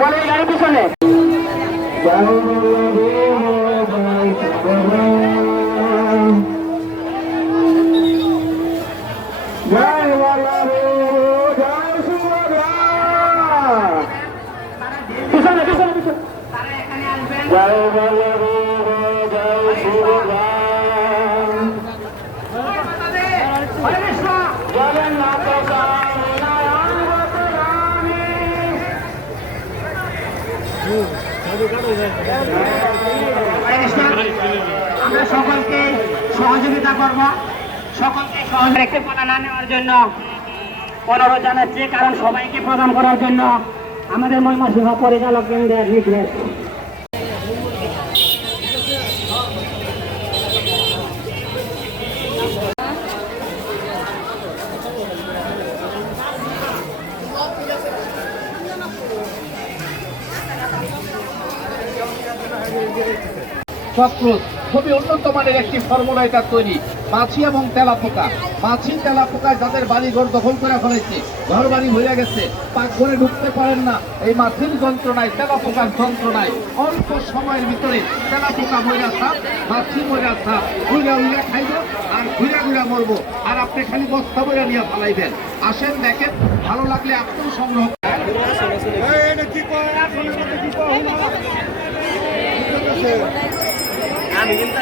পরে গাড়ি পিছনে পিছনে পিছনে পিছনে জয় আমরা সকলকে সহযোগিতা করব, সকলকে একটি প্রদান নেওয়ার জন্য অনুরোধ জানাচ্ছি, কারণ সবাইকে প্রদান করার জন্য আমাদের ময়মনসিংহ পরিচালক কেন্দ্রের নির্দেশ। চক্রুত খুবই উন্নত মানের একটি ফর্মুলা এটা তৈরি। মাছি এবং তেলাপোকা, মাছি তেলাপোকা যাদের বাড়ি ঘর দখল করে ফেলেছে, ঘর বাড়ি হয়ে গেছে, পাকঘরে ঢুকতে পারেন না, এই মাছির যন্ত্রণায়, তেলাপোকার যন্ত্রণায় অল্প সময়ের ভিতরে তেলাপোকা ময়রা সাপ, মাছি ময়রা সাপ ঘুরা উইরা খাইব আর ঘুরা ঘুরা মরবো, আর আপনি খালি বস্তা বইরা নিয়ে ফালাইবেন। আসেন দেখেন, ভালো লাগলে আপনিও সংগ্রহ আমি কিন্তু